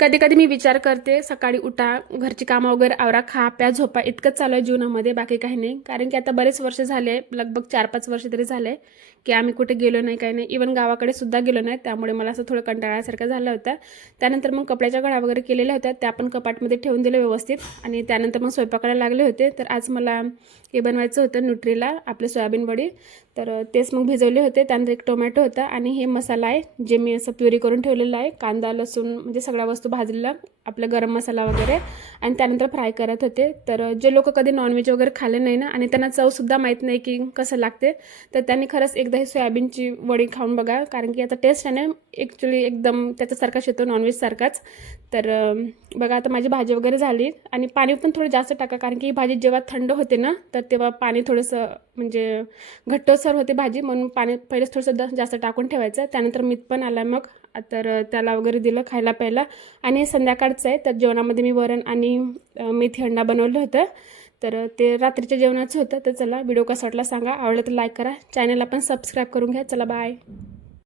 कधी कधी मी विचार करते सकाळी उठा, घरची कामं वगैरे आवरा, खा प्या झोपा, इतकंच चालू आहे जीवनामध्ये, बाकी काही नाही. कारण की आता बरेच वर्ष झाले, लगभग 4-5 वर्ष तरी झाले की आम्ही कुठे गेलो नाही, काही नाही. इवन गावाकडे सुद्धा गेलो नाही. त्यामुळे मला असं थोडं कंटाळासारखं झालं होतं. त्यानंतर मग कपड्याच्या घड्या वगैरे केलेल्या होत्या, त्या पण कपाटमध्ये ठेवून दिलं व्यवस्थित. आणि त्यानंतर मग स्वयंपाकाला लागले होते. तर आज मला हे बनवायचं होतं, न्यूट्रीला आपले सोयाबीन वडी. तर तेच मग भिजवले होते. त्यानंतर एक टोमॅटो होता आणि हे मसाला आहे जे मी असं प्युरी करून ठेवलेलं आहे. कांदा लसूण म्हणजे सगळ्या वस्तू भाजलेल्या, आपलं गरम मसाला वगैरे. आणि त्यानंतर फ्राय करत होते. तर जे लोक कधी नॉनव्हेज वगैरे खाल्ले नाही ना, आणि त्यांना चवसुद्धा माहीत नाही की कसं लागते, तर त्यांनी खरंच एकदा ही सोयाबीनची वडी खाऊन बघा. कारण की आता टेस्ट आहे ना ॲक्च्युली एकदम त्याच्यासारखाच येतो, नॉनव्हेजसारखाच. तर बघा आता माझी भाजी वगैरे झाली. आणि पाणी पण थोडं जास्त टाका, कारण की ही भाजी जेव्हा थंड होते ना, तर तेव्हा पाणी थोडंसं म्हणजे घट्टसर होते भाजी, म्हणून पाणी पहिलेच थोडंसं जास्त टाकून ठेवायचं. त्यानंतर मीठ पण आला मग. तर त्याला वगैरे दिलं खायला प्यायला. आणि संध्याकाळचं आहे, तर जेवणामध्ये मी वरण आणि मेथी अंडा बनवलं होतं. तर ते रात्रीच्या जेवणाचं होतं. तर चला, व्हिडिओ कसा वाटला सांगा, आवडलं तर लाईक करा, चॅनलला पण सबस्क्राईब करून घ्या. चला बाय.